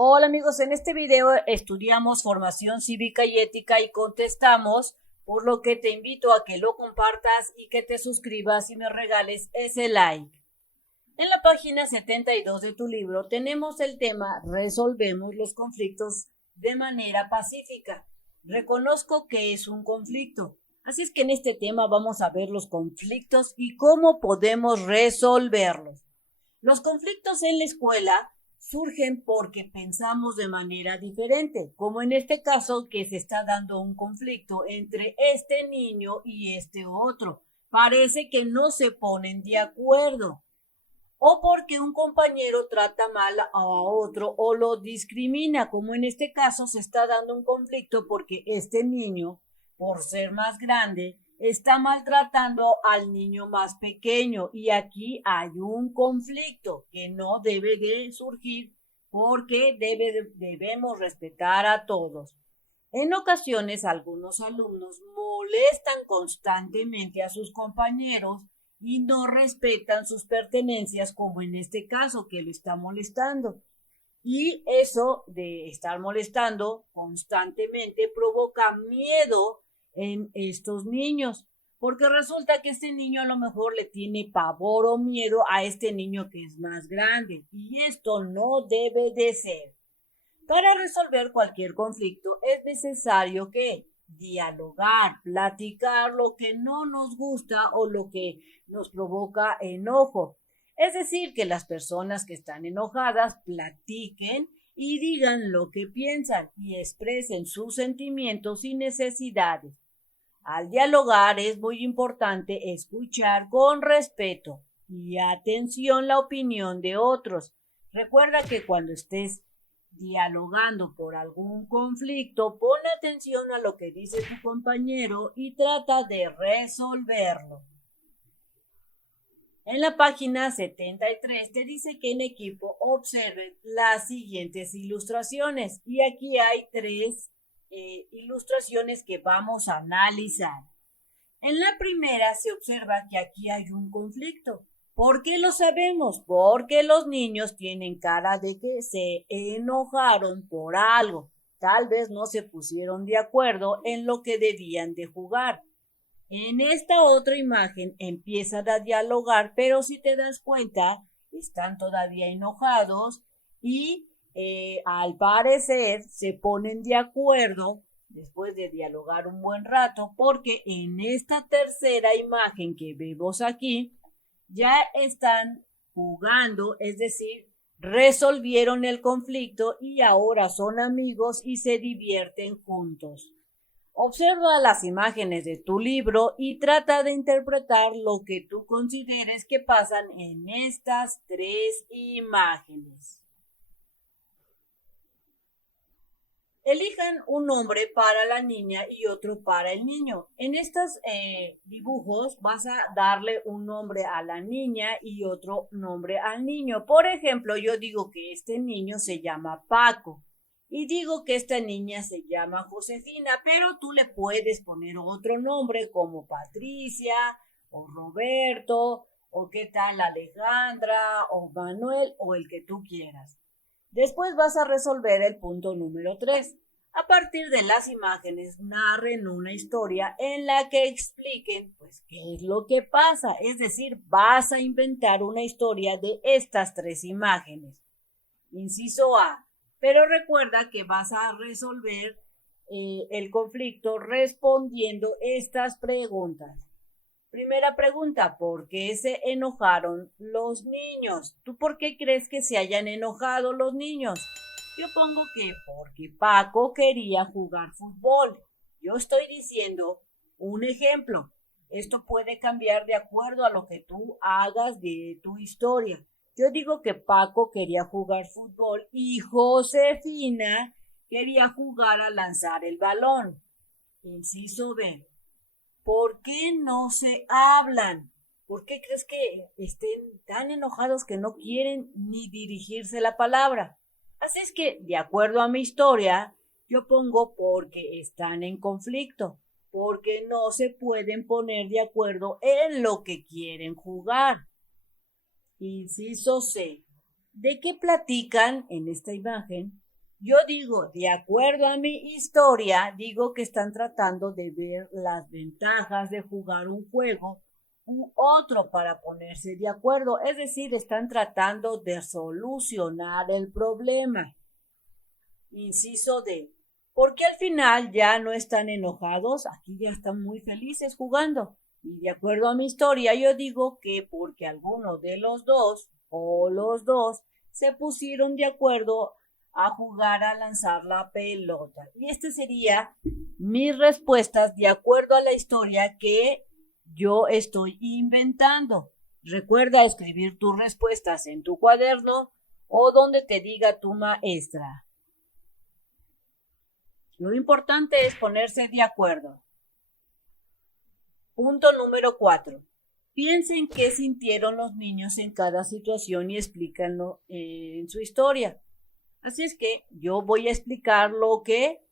Hola amigos, en este video estudiamos formación cívica y ética y contestamos, por lo que te invito a que lo compartas y que te suscribas y me regales ese like. En la página 72 de tu libro tenemos el tema Resolvemos los conflictos de manera pacífica. Reconozco que es un conflicto, así es que en este tema vamos a ver los conflictos y cómo podemos resolverlos. Los conflictos en la escuela surgen porque pensamos de manera diferente, como en este caso que se está dando un conflicto entre este niño y este otro. Parece que no se ponen de acuerdo. O porque un compañero trata mal a otro o lo discrimina, como en este caso se está dando un conflicto porque este niño, por ser más grande, está maltratando al niño más pequeño y aquí hay un conflicto que no debe de surgir porque debemos respetar a todos. En ocasiones algunos alumnos molestan constantemente a sus compañeros y no respetan sus pertenencias, como en este caso que lo está molestando. Y eso de estar molestando constantemente provoca miedo en estos niños, porque resulta que este niño a lo mejor le tiene pavor o miedo a este niño que es más grande, y esto no debe de ser. Para resolver cualquier conflicto es necesario que dialogar, platicar lo que no nos gusta o lo que nos provoca enojo. Es decir, que las personas que están enojadas platiquen y digan lo que piensan y expresen sus sentimientos y necesidades. Al dialogar es muy importante escuchar con respeto y atención la opinión de otros. Recuerda que cuando estés dialogando por algún conflicto, pon atención a lo que dice tu compañero y trata de resolverlo. En la página 73 te dice que en equipo observen las siguientes ilustraciones y aquí hay tres ilustraciones que vamos a analizar. En la primera se observa que aquí hay un conflicto. ¿Por qué lo sabemos? Porque los niños tienen cara de que se enojaron por algo. Tal vez no se pusieron de acuerdo en lo que debían de jugar. En esta otra imagen empiezan a dialogar, pero si te das cuenta, están todavía enojados y al parecer se ponen de acuerdo después de dialogar un buen rato, porque en esta tercera imagen que vemos aquí, ya están jugando, es decir, resolvieron el conflicto y ahora son amigos y se divierten juntos. Observa las imágenes de tu libro y trata de interpretar lo que tú consideres que pasan en estas tres imágenes. Elijan un nombre para la niña y otro para el niño. En estos dibujos vas a darle un nombre a la niña y otro nombre al niño. Por ejemplo, yo digo que este niño se llama Paco y digo que esta niña se llama Josefina, pero tú le puedes poner otro nombre como Patricia o Roberto o qué tal Alejandra o Manuel o el que tú quieras. Después vas a resolver el punto número 3. A partir de las imágenes, narren una historia en la que expliquen, pues, qué es lo que pasa. Es decir, vas a inventar una historia de estas tres imágenes. Inciso A. Pero recuerda que vas a resolver el conflicto respondiendo estas preguntas. Primera pregunta, ¿por qué se enojaron los niños? ¿Tú por qué crees que se hayan enojado los niños? Yo pongo que porque Paco quería jugar fútbol. Yo estoy diciendo un ejemplo. Esto puede cambiar de acuerdo a lo que tú hagas de tu historia. Yo digo que Paco quería jugar fútbol y Josefina quería jugar a lanzar el balón. Inciso B. ¿Por qué no se hablan? ¿Por qué crees que estén tan enojados que no quieren ni dirigirse la palabra? Así es que, de acuerdo a mi historia, yo pongo porque están en conflicto, porque no se pueden poner de acuerdo en lo que quieren jugar. Inciso C. ¿De qué platican en esta imagen Yo digo, de acuerdo a mi historia, digo que están tratando de ver las ventajas de jugar un juego u otro para ponerse de acuerdo. Es decir, están tratando de solucionar el problema. Inciso D. Porque al final ya no están enojados, aquí ya están muy felices jugando. Y de acuerdo a mi historia, yo digo que porque alguno de los dos o los dos se pusieron de acuerdo a jugar a lanzar la pelota. Y este sería mis respuestas de acuerdo a la historia que yo estoy inventando. Recuerda escribir tus respuestas en tu cuaderno o donde te diga tu maestra. Lo importante es ponerse de acuerdo. Punto número 4. Piensen qué sintieron los niños en cada situación y explícanlo en su historia. Así es que yo voy a explicar lo que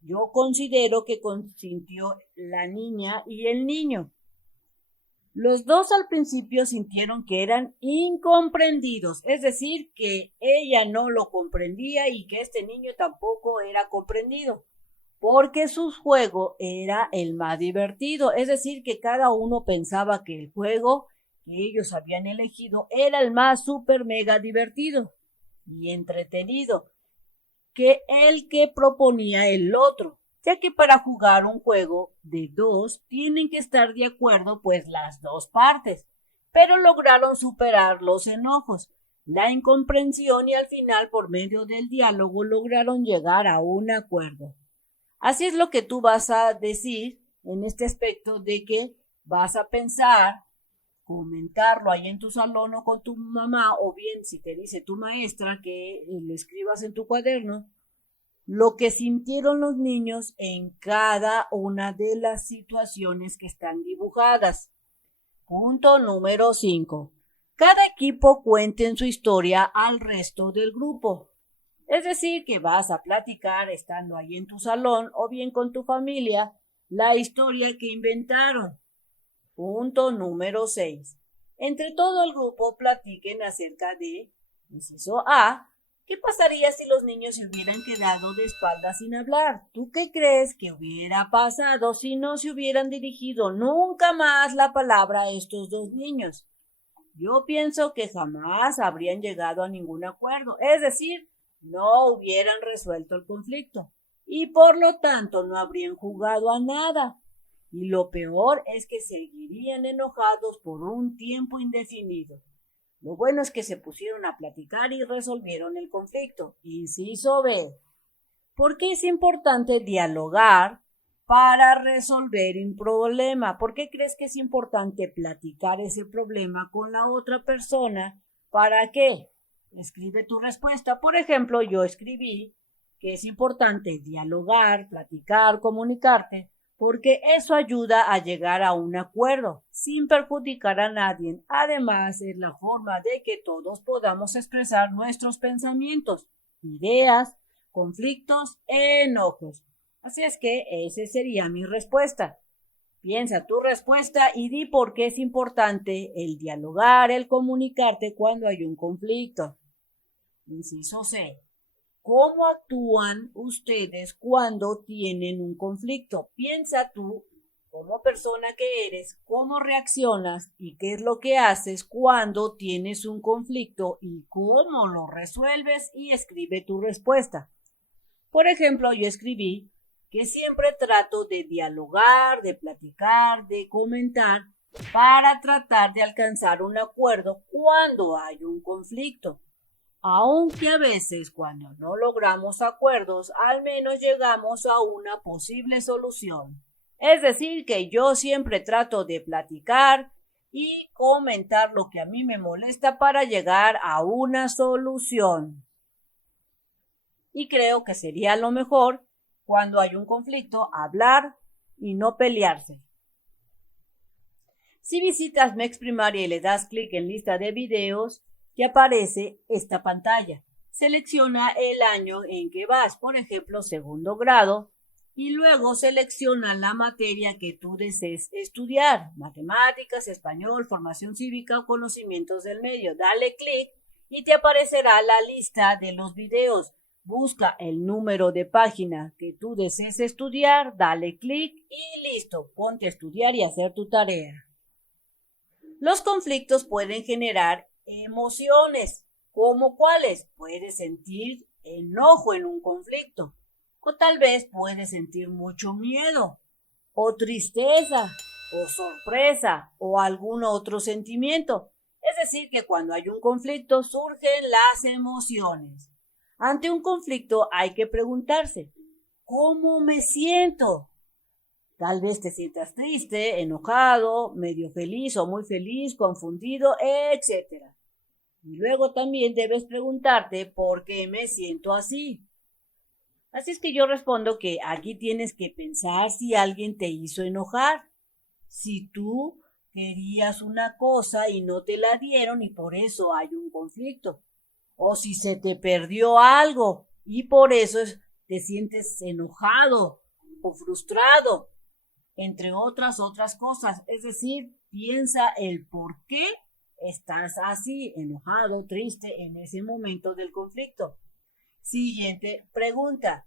yo considero que sintió la niña y el niño. Los dos al principio sintieron que eran incomprendidos, es decir, que ella no lo comprendía y que este niño tampoco era comprendido, porque su juego era el más divertido, es decir, que cada uno pensaba que el juego que ellos habían elegido era el más super mega divertido y entretenido que el que proponía el otro, ya que para jugar un juego de dos tienen que estar de acuerdo pues las dos partes, pero lograron superar los enojos, la incomprensión y al final por medio del diálogo lograron llegar a un acuerdo. Así es lo que tú vas a decir en este aspecto de que vas a pensar, comentarlo ahí en tu salón o con tu mamá, o bien si te dice tu maestra que lo escribas en tu cuaderno, lo que sintieron los niños en cada una de las situaciones que están dibujadas. Punto número 5. Cada equipo cuente en su historia al resto del grupo. Es decir, que vas a platicar estando ahí en tu salón o bien con tu familia la historia que inventaron. Punto número 6. Entre todo el grupo platiquen acerca de, inciso A, ¿qué pasaría si los niños se hubieran quedado de espaldas sin hablar? ¿Tú qué crees que hubiera pasado si no se hubieran dirigido nunca más la palabra a estos dos niños? Yo pienso que jamás habrían llegado a ningún acuerdo, es decir, no hubieran resuelto el conflicto y por lo tanto no habrían jugado a nada. Y lo peor es que seguirían enojados por un tiempo indefinido. Lo bueno es que se pusieron a platicar y resolvieron el conflicto. Inciso B. ¿Por qué es importante dialogar para resolver un problema? ¿Por qué crees que es importante platicar ese problema con la otra persona? ¿Para qué? Escribe tu respuesta. Por ejemplo, yo escribí que es importante dialogar, platicar, comunicarte, porque eso ayuda a llegar a un acuerdo sin perjudicar a nadie. Además, es la forma de que todos podamos expresar nuestros pensamientos, ideas, conflictos e enojos. Así es que esa sería mi respuesta. Piensa tu respuesta y di por qué es importante el dialogar, el comunicarte cuando hay un conflicto. Inciso C. ¿Cómo actúan ustedes cuando tienen un conflicto? Piensa tú, como persona que eres, cómo reaccionas y qué es lo que haces cuando tienes un conflicto y cómo lo resuelves y escribe tu respuesta. Por ejemplo, yo escribí que siempre trato de dialogar, de platicar, de comentar para tratar de alcanzar un acuerdo cuando hay un conflicto. Aunque a veces cuando no logramos acuerdos, al menos llegamos a una posible solución. Es decir, que yo siempre trato de platicar y comentar lo que a mí me molesta para llegar a una solución. Y creo que sería lo mejor cuando hay un conflicto hablar y no pelearse. Si visitas Mex Primaria y le das clic en lista de videos, que aparece esta pantalla. Selecciona el año en que vas, por ejemplo, segundo grado, y luego selecciona la materia que tú desees estudiar, matemáticas, español, formación cívica o conocimientos del medio. Dale clic y te aparecerá la lista de los videos. Busca el número de página que tú desees estudiar, dale clic y listo, ponte a estudiar y hacer tu tarea. Los conflictos pueden generar emociones. ¿Cómo cuáles? Puedes sentir enojo en un conflicto, o tal vez puedes sentir mucho miedo, o tristeza, o sorpresa, o algún otro sentimiento. Es decir, que cuando hay un conflicto surgen las emociones. Ante un conflicto hay que preguntarse, ¿cómo me siento? Tal vez te sientas triste, enojado, medio feliz o muy feliz, confundido, etc. Y luego también debes preguntarte por qué me siento así. Así es que yo respondo que aquí tienes que pensar si alguien te hizo enojar, si tú querías una cosa y no te la dieron y por eso hay un conflicto, o si se te perdió algo y por eso te sientes enojado o frustrado, entre otras cosas. Es decir, piensa el por qué estás así, enojado, triste en ese momento del conflicto. Siguiente pregunta.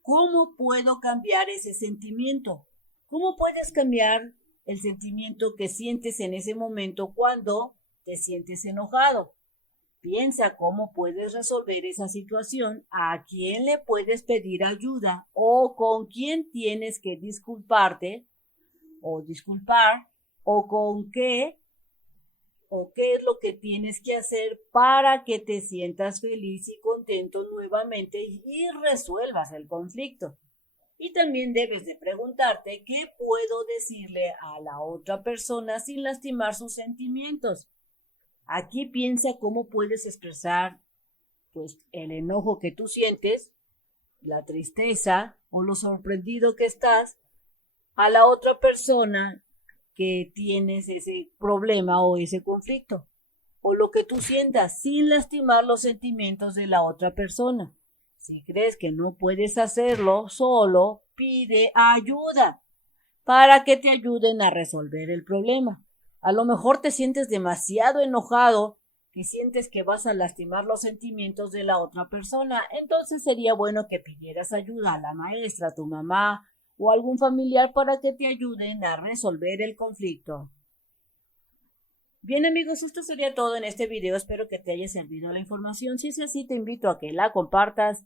¿Cómo puedo cambiar ese sentimiento? ¿Cómo puedes cambiar el sentimiento que sientes en ese momento cuando te sientes enojado? Piensa cómo puedes resolver esa situación, a quién le puedes pedir ayuda o con quién tienes que disculparte o disculpar o con qué o qué es lo que tienes que hacer para que te sientas feliz y contento nuevamente y resuelvas el conflicto. Y también debes de preguntarte qué puedo decirle a la otra persona sin lastimar sus sentimientos. Aquí piensa cómo puedes expresar pues el enojo que tú sientes, la tristeza o lo sorprendido que estás a la otra persona que tienes ese problema o ese conflicto, o lo que tú sientas sin lastimar los sentimientos de la otra persona. Si crees que no puedes hacerlo solo, pide ayuda para que te ayuden a resolver el problema. A lo mejor te sientes demasiado enojado, que sientes que vas a lastimar los sentimientos de la otra persona, entonces sería bueno que pidieras ayuda a la maestra, a tu mamá o a algún familiar para que te ayuden a resolver el conflicto. Bien amigos, esto sería todo en este video, espero que te haya servido la información. Si es así, te invito a que la compartas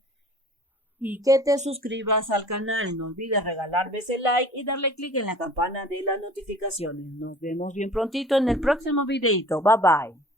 y que te suscribas al canal. No olvides regalarme ese like y darle clic en la campana de las notificaciones. Nos vemos bien prontito en el próximo videito. Bye bye.